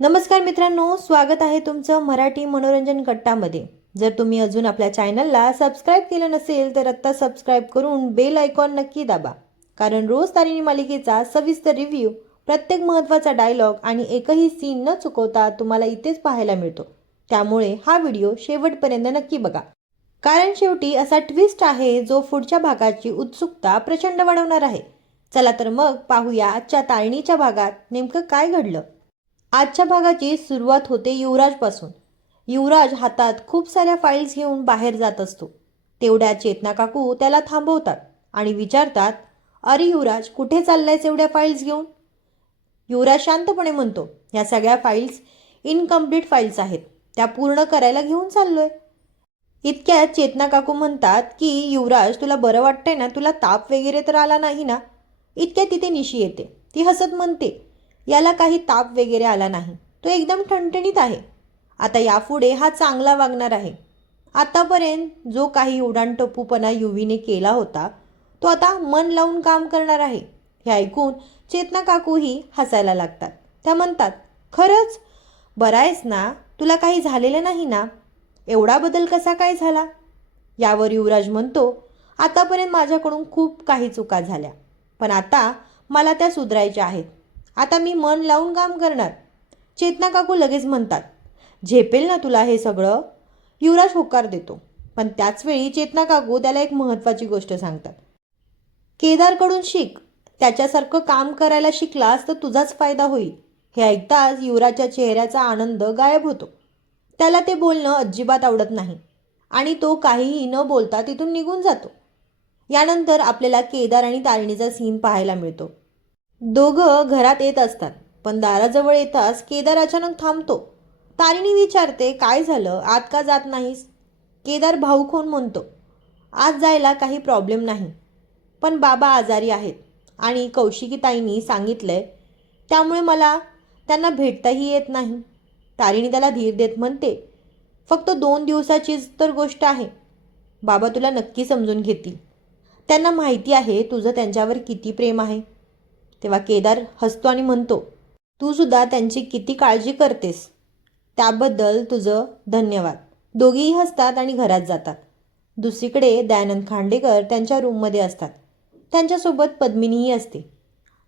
नमस्कार मित्रांनो, स्वागत आहे तुमचं मराठी मनोरंजन कट्टामध्ये। जर तुम्ही अजून आपल्या चॅनलला सबस्क्राइब केलं नसेल तर आत्ता सबस्क्राइब करून बेल आयकॉन नक्की दाबा, कारण रोज तारिणी मालिकेचा सविस्तर रिव्ह्यू, प्रत्येक महत्त्वाचा डायलॉग आणि एकही सीन न चुकवता तुम्हाला इथेच पाहायला मिळतो। त्यामुळे हा व्हिडिओ शेवटपर्यंत नक्की बघा, कारण शेवटी असा ट्विस्ट आहे जो पुढच्या भागाची उत्सुकता प्रचंड वाढवणार आहे। चला तर मग पाहूया आजच्या तारिणीच्या भागात नेमकं काय घडलं। आजच्या भागाची सुरुवात होते युवराजपासून। युवराज हातात खूप साऱ्या फाईल्स घेऊन बाहेर जात असतो। तेवढ्या चेतना काकू त्याला थांबवतात आणि विचारतात, अरे युवराज, कुठे चाललायस एवढ्या फाईल्स घेऊन? युवराज शांतपणे म्हणतो, ह्या सगळ्या फाईल्स इनकम्प्लीट फाईल्स आहेत, त्या पूर्ण करायला घेऊन चाललोय। इतक्यात चेतना काकू म्हणतात की युवराज, तुला बरं वाटतंय ना? तुला ताप वगैरे तर आला नाही ना? इतक्या तिथे निशी येते। ती हसत म्हणते, याला काही ताप वगैरे आला नाही, तो एकदम ठणठणीत आहे। आता यापुढे हा चांगला वागणार आहे। आतापर्यंत जो काही उडाणटप्पूपणा युवीने केला होता तो आता मन लावून काम करणार आहे। हे ऐकून चेतना काकूही हसायला लागतात। त्या म्हणतात, खरंच? बरा आहेस ना? तुला काही झालेलं नाही ना? एवढा बदल कसा काय झाला? यावर युवराज म्हणतो, आतापर्यंत माझ्याकडून खूप काही चुका झाल्या, पण आता मला त्या सुधारायच्या आहेत। आता मी मन लावून काम करणार। चेतना काकू लगेच म्हणतात, झेपेल ना तुला हे सगळं? युवराज होकार देतो, पण त्याचवेळी चेतना काकू त्याला एक महत्त्वाची गोष्ट सांगतात, केदारकडून शिक, त्याच्यासारखं काम करायला शिकलास तर तुझाच फायदा होईल। हे ऐकताच युवराजच्या चेहऱ्याचा आनंद गायब होतो। त्याला ते बोलणं अजिबात आवडत नाही आणि तो काहीही न बोलता तिथून निघून जातो। यानंतर आपल्याला केदार आणि तारिणीचा सीन पाहायला मिळतो। दोघं घरात येत असतात, पण दाराजवळ येताच केदार अचानक थांबतो। तारिणी विचारते, काय झालं? आत का जात नाहीस? केदार भाऊक होऊन म्हणतो, आज जायला काही प्रॉब्लेम नाही, पण बाबा आजारी आहेत आणि कौशिकीताईंनी सांगितलंय, त्यामुळे मला त्यांना भेटताही येत नाही। तारिणी त्याला धीर देत म्हणते, फक्त 2 दिवसाचीच तर गोष्ट आहे, बाबा तुला नक्की समजून घेतील। त्यांना माहिती आहे तुझं त्यांच्यावर किती प्रेम आहे। तेव्हा केदार हसतो आणि म्हणतो, तू सुद्धा त्यांची किती काळजी करतेस, त्याबद्दल तुझं धन्यवाद। दोघेही हसतात आणि घरात जातात। दुसरीकडे दयानंद खांडेकर त्यांच्या रूममध्ये असतात। त्यांच्यासोबत पद्मिनीही असते।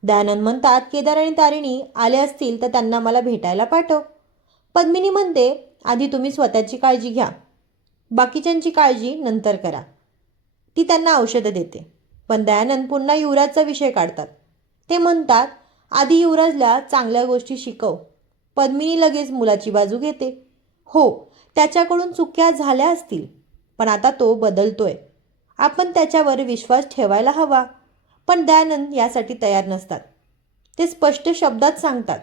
दयानंद म्हणतात, केदार आणि तारिणी आले असतील तर त्यांना मला भेटायला पाठव। पद्मिनी म्हणते, आधी तुम्ही स्वतःची काळजी घ्या, बाकीच्यांची काळजी नंतर करा। ती त्यांना औषधं देते, पण दयानंद पुन्हा युवराजचा विषय काढतात। ते म्हणतात, आधी युवराजला चांगल्या गोष्टी शिकव। पद्मिनी लगेच मुलाची बाजू घेते, हो त्याच्याकडून चुक्या झाल्या असतील, पण आता तो बदलतोय, आपण त्याच्यावर विश्वास ठेवायला हवा। पण दयानंद यासाठी तयार नसतात। ते स्पष्ट शब्दात सांगतात,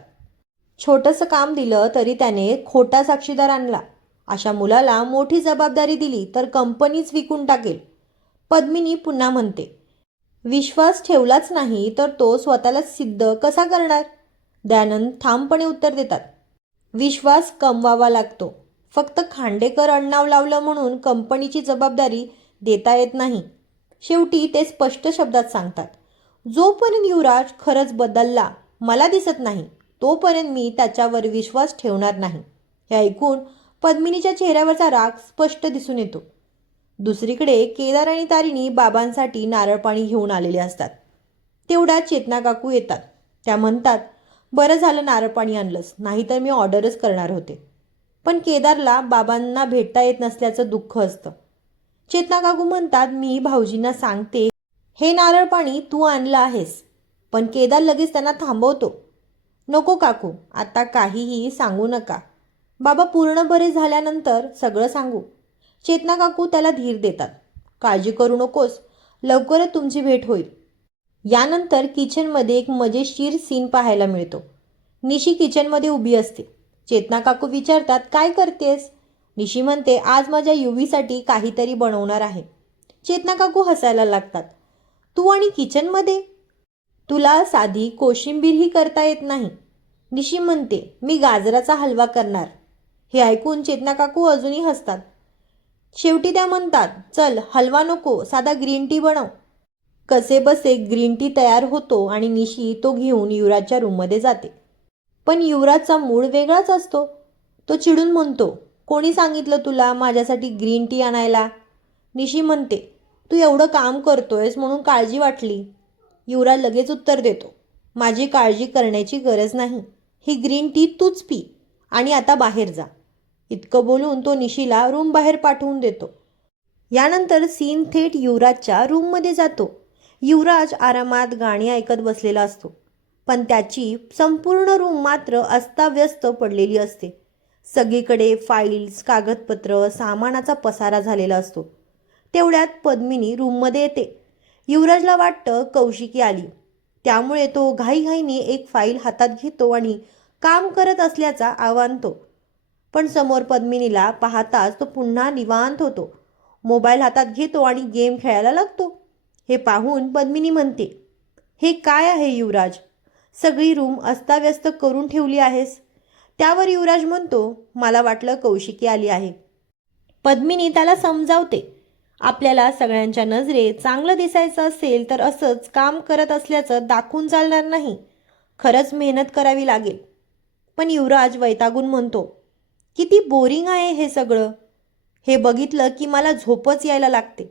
छोटंसं काम दिलं तरी त्याने खोटा साक्षीदार आणला, अशा मुलाला मोठी जबाबदारी दिली तर कंपनीच विकून टाकेल। पद्मिनी पुन्हा म्हणते, विश्वास ठेवलाच नाही तर तो स्वतःला सिद्ध कसा करणार? दयानंद ठामपणे उत्तर देतात, विश्वास कमवावा लागतो, फक्त खांडेकर अण्णाव लावलं म्हणून कंपनीची जबाबदारी देता येत नाही। शेवटी ते स्पष्ट शब्दात सांगतात, जोपर्यंत युवराज खरंच बदलला मला दिसत नाही, तोपर्यंत मी त्याच्यावर विश्वास ठेवणार नाही। हे ऐकून पद्मिनीच्या चेहऱ्यावरचा राग स्पष्ट दिसून येतो। दुसरीकडे केदार आणि तारिणी बाबांसाठी नारळ पाणी घेऊन आलेले असतात। तेवढ्या चेतना काकू येतात। त्या म्हणतात, बरं झालं नारळ पाणी आणलंस, नाहीतर मी ऑर्डरच करणार होते। पण केदारला बाबांना भेटता येत नसल्याचं दुःख असतं। चेतना काकू म्हणतात, मी भाऊजींना सांगते हे नारळ पाणी तू आणलं आहेस। पण केदार लगेच त्यांना थांबवतो, नको काकू, आता काहीही सांगू नका, बाबा पूर्ण बरे झाल्यानंतर सगळं सांगू। चेतना काकू त्याला धीर देतात, काळजी करू नकोस, लवकरच तुमची भेट होईल। यानंतर किचनमध्ये एक मजेशीर सीन पाहायला मिळतो। निशी किचनमध्ये उभी असते। चेतना काकू विचारतात, काय करतेस? निशी म्हणते, आज माझ्या युवीसाठी काहीतरी बनवणार आहे। चेतना काकू हसायला लागतात, तू आणि किचनमध्ये? तुला साधी कोशिंबीरही करता येत नाही। निशी म्हणते, मी गाजराचा हलवा करणार। हे ऐकून चेतना काकू अजूनही हसतात। शेवटी त्या म्हणतात, चल हलवा नको, साधा ग्रीन टी बनव। कसे बसे ग्रीन टी तयार होतो आणि निशी तो घेऊन युवराजच्या रूममध्ये जाते। पण युवराजचा मूड वेगळाच असतो. तो चिडून म्हणतो, कोणी सांगितलं तुला माझ्यासाठी ग्रीन टी आणायला? निशी म्हणते, तू एवढं काम करतोयस म्हणून काळजी वाटली. युवराज लगेच उत्तर देतो, माझी काळजी करण्याची गरज नाही. ही ग्रीन टी तूच पी आणि आता बाहेर जा. इतकं बोलून तो निशीला रूम बाहेर पाठवून देतो. यानंतर सीन थेट युवराजच्या रूममध्ये जातो. युवराज आरामात गाणी ऐकत बसलेला असतो, पण त्याची संपूर्ण रूम मात्र अस्ताव्यस्त पडलेली असते. सगळीकडे फाईल्स, कागदपत्र, सामानाचा पसारा झालेला असतो. तेवढ्यात पद्मिनी रूममध्ये येते. युवराजला वाटतं कौशिकी आली, त्यामुळे तो घाईघाईने एक फाईल हातात घेतो आणि काम करत असल्याचा आवानतो. पण समोर पद्मिनीला पाहताच तो पुन्हा निवांत होतो. मोबाईल हातात घेतो आणि गेम खेळायला लागतो. हे पाहून पद्मिनी म्हणते, हे काय आहे युवराज? सगळी रूम अस्ताव्यस्त करून ठेवली आहेस. त्यावर युवराज म्हणतो, मला वाटलं कौशिकी आली आहे. पद्मिनी त्याला समजावते, आपल्याला सगळ्यांच्या नजरेत चांगलं दिसायचं असेल तर असंच काम करत असल्याचं दाखवून चालणार नाही. खरंच मेहनत करावी लागेल. पण युवराज वैतागून म्हणतो, किती बोरिंग आहे हे सगळं. हे बघितलं की मला झोपच यायला लागते.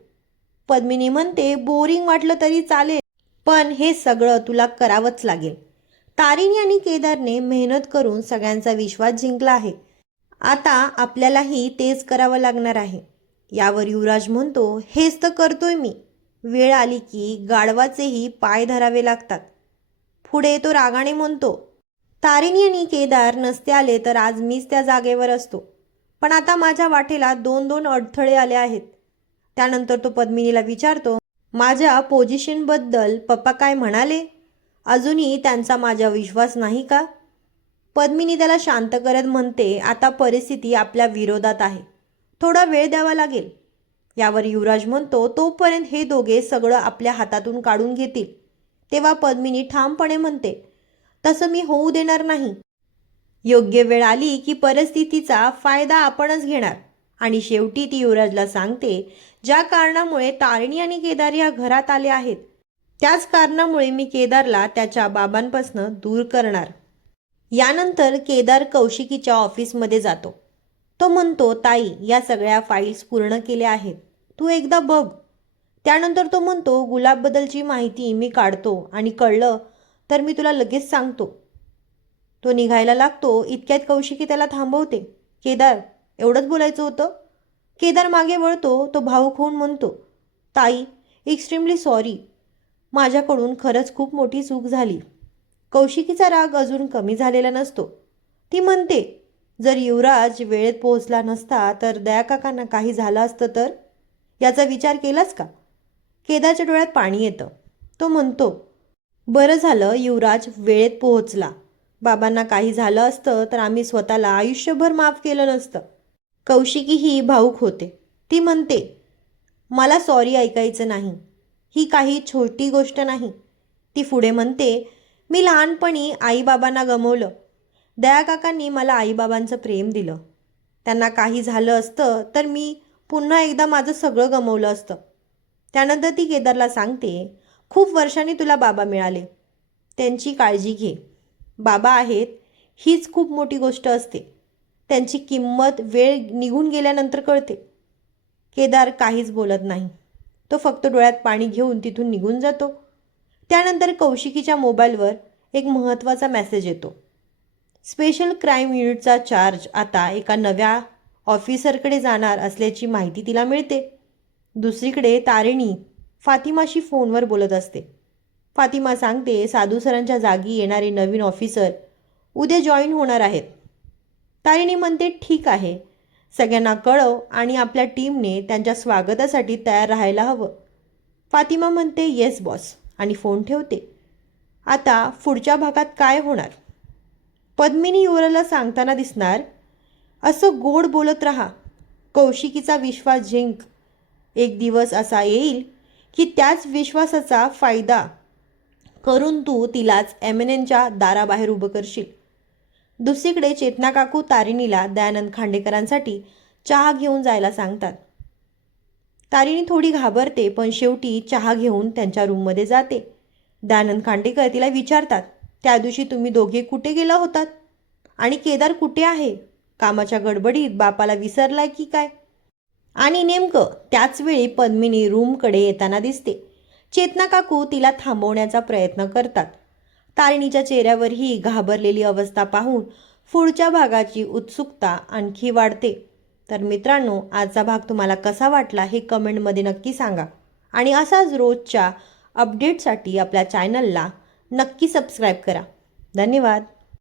पद्मिनी म्हणते, बोरिंग वाटलं तरी चालेल, पण हे सगळं तुला करावंच लागेल. तारिणी आणि केदारने मेहनत करून सगळ्यांचा विश्वास जिंकला आहे. आता आपल्यालाही तेच करावं लागणार आहे. यावर युवराज म्हणतो, हेच तर करतोय मी. वेळ आली की गाढवाचेही पाय धरावे लागतात. पुढे तो रागाने म्हणतो, तारिणी आणि केदार नसते आले तर आज मीच त्या जागेवर असतो. पण आता माझ्या वाटेला 2-2 अडथळे आले आहेत. त्यानंतर तो पद्मिनीला विचारतो, माझ्या पोझिशनबद्दल पप्पा काय म्हणाले? अजूनही त्यांचा माझा विश्वास नाही का? पद्मिनी त्याला शांत करत म्हणते, आता परिस्थिती आपल्या विरोधात आहे. थोडा वेळ द्यावा लागेल. यावर युवराज म्हणतो, तोपर्यंत हे दोघे सगळं आपल्या हातातून काढून घेतील. तेव्हा पद्मिनी ठामपणे म्हणते, तसं मी होऊ देणार नाही. योग्य वेळ आली की परिस्थितीचा फायदा आपणच घेणार. आणि शेवटी ती युवराजला सांगते, ज्या कारणामुळे तारिणी आणि केदार या घरात आले आहेत, त्याच कारणामुळे मी केदारला त्याच्या बाबांपासून दूर करणार. यानंतर केदार कौशिकीच्या ऑफिसमध्ये जातो. तो म्हणतो, ताई, या सगळ्या फाईल्स पूर्ण केल्या आहेत, तू एकदा बघ. त्यानंतर तो म्हणतो, गुलाबबद्दलची माहिती मी काढतो आणि कळलं तर मी तुला लगेच सांगतो. तो निघायला लागतो. इतक्यात कौशिकी त्याला थांबवते. केदार, एवढंच बोलायचं होतं? केदार मागे वळतो. तो भावूक होऊन म्हणतो, ताई, एक्स्ट्रीमली सॉरी. माझ्याकडून खरंच खूप मोठी चूक झाली. कौशिकीचा राग अजून कमी झालेला नसतो. ती म्हणते, जर युवराज वेळेत पोहोचला नसता तर दयाकाकांना काही झालं असतं तर? याचा विचार केलास का? केदारच्या डोळ्यात पाणी येतं. तो म्हणतो, बरं झालं युवराज वेळेत पोहोचला. बाबांना काही झालं असतं तर आम्ही स्वतःला आयुष्यभर माफ केलं नसतं. कौशिकीही भावूक होते. ती म्हणते, मला सॉरी ऐकायचं नाही. ही काही छोटी गोष्ट नाही. ती पुढे म्हणते, मी लहानपणी आईबाबांना गमावलं. दयाकाकांनी मला आईबाबांचं प्रेम दिलं. त्यांना काही झालं असतं तर मी पुन्हा एकदा माझं सगळं गमावलं असतं. त्यानंतर ती केदारला सांगते, खूप वर्षांनी तुला बाबा मिळाले. त्यांची काळजी घे. बाबा आहेत हीच खूप मोठी गोष्ट असते. त्यांची किंमत वेळ निघून गेल्यानंतर कळते. केदार काहीच बोलत नाही. तो फक्त डोळ्यात पाणी घेऊन तिथून निघून जातो. त्यानंतर कौशिकीच्या मोबाईलवर एक महत्त्वाचा मेसेज येतो. स्पेशल क्राईम युनिटचा चार्ज आता एका नव्या ऑफिसरकडे जाणार असल्याची माहिती तिला मिळते. दुसरीकडे तारिणी फातिमाशी फोनवर बोलत असते. फातिमा सांगते, साधू सरांच्या जागी येणारे नवीन ऑफिसर उद्या जॉईन होणार आहेत. तारिणी म्हणते, ठीक आहे, सगळ्यांना कळव आणि आपल्या टीमने त्यांच्या स्वागतासाठी तयार राहायला हवं. फातिमा म्हणते, येस बॉस, आणि फोन ठेवते. आता पुढच्या भागात काय होणार? पद्मिनी युवराजला सांगताना दिसणार, असं गोड बोलत राहा, कौशिकीचा विश्वास जिंक. एक दिवस असा येईल की त्याच विश्वासाचा फायदा करून तू तिलाच एमएनएनच्या दाराबाहेर उभं करशील. दुसरीकडे चेतना काकू तारिणीला दयानंद खांडेकरांसाठी चहा घेऊन जायला सांगतात. तारिणी थोडी घाबरते, पण शेवटी चहा घेऊन त्यांच्या रूममध्ये जाते. दयानंद खांडेकर तिला विचारतात, त्या दिवशी तुम्ही दोघे कुठे गेला होतात? आणि केदार कुठे आहे? कामाच्या गडबडीत बापाला विसरलाय की काय? आणि नेमकं त्याच वेळी पद्मिनी रूमकडे येताना दिसते. चेतना काकू तिला थांबवण्याचा प्रयत्न करतात. तारिणीच्या चेहऱ्यावरही घाबरलेली अवस्था पाहून पुढच्या भागाची उत्सुकता आणखी वाढते. तर मित्रांनो, आजचा भाग तुम्हाला कसा वाटला हे कमेंटमध्ये नक्की सांगा. आणि असाच रोजच्या अपडेटसाठी आपल्या चॅनलला नक्की सबस्क्राईब करा. धन्यवाद.